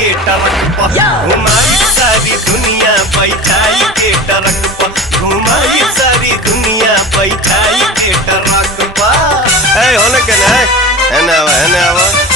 के ट्रक पर, घुमाई सारी दुनिया बैठाई के ट्रक पर, घुमाई सारी दुनिया बैठाई के ट्रक पर। होने के ना है ना